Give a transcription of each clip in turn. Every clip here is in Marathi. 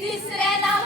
तिसऱ्याला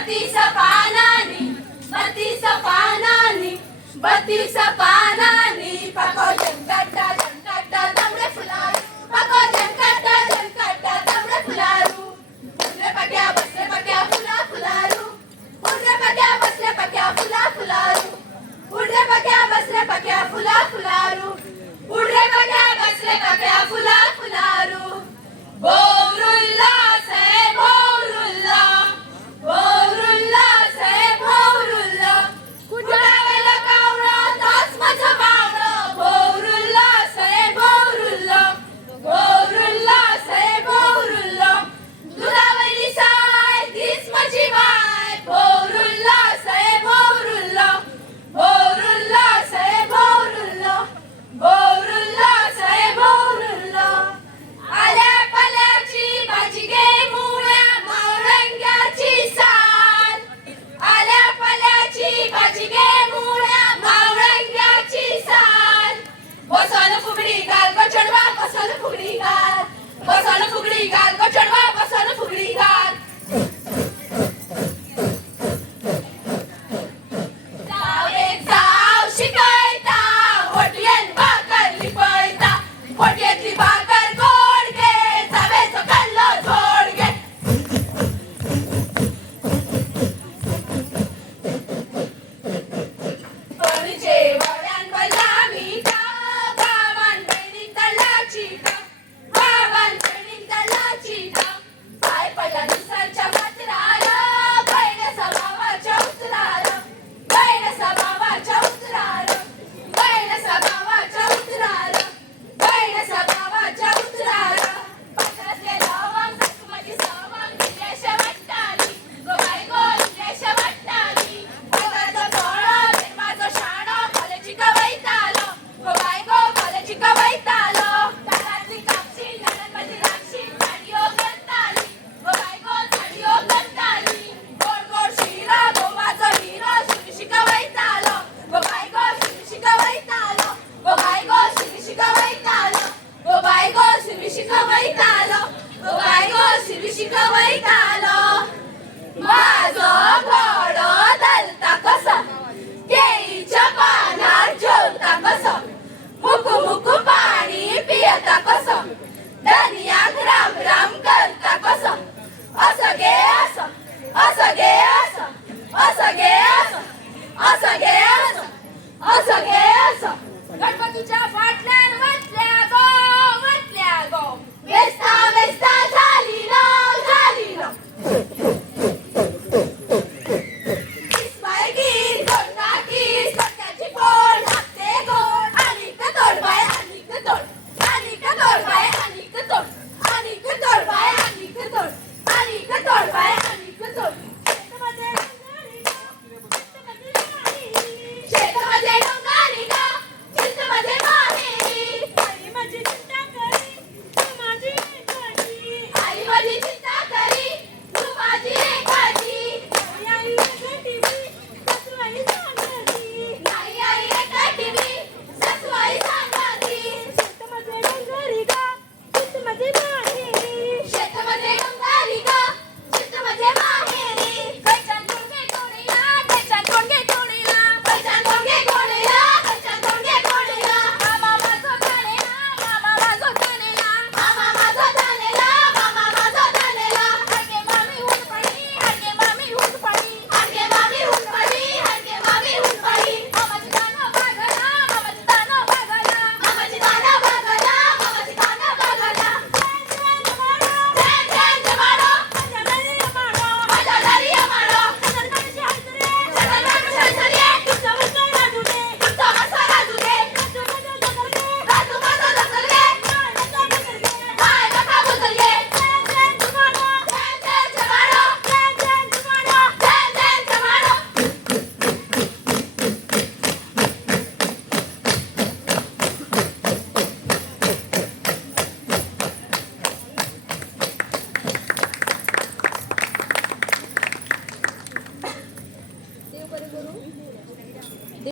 बत्तीस पानानी बत्तीस पानानी बत्तीस पानानी पको गड्डा 快点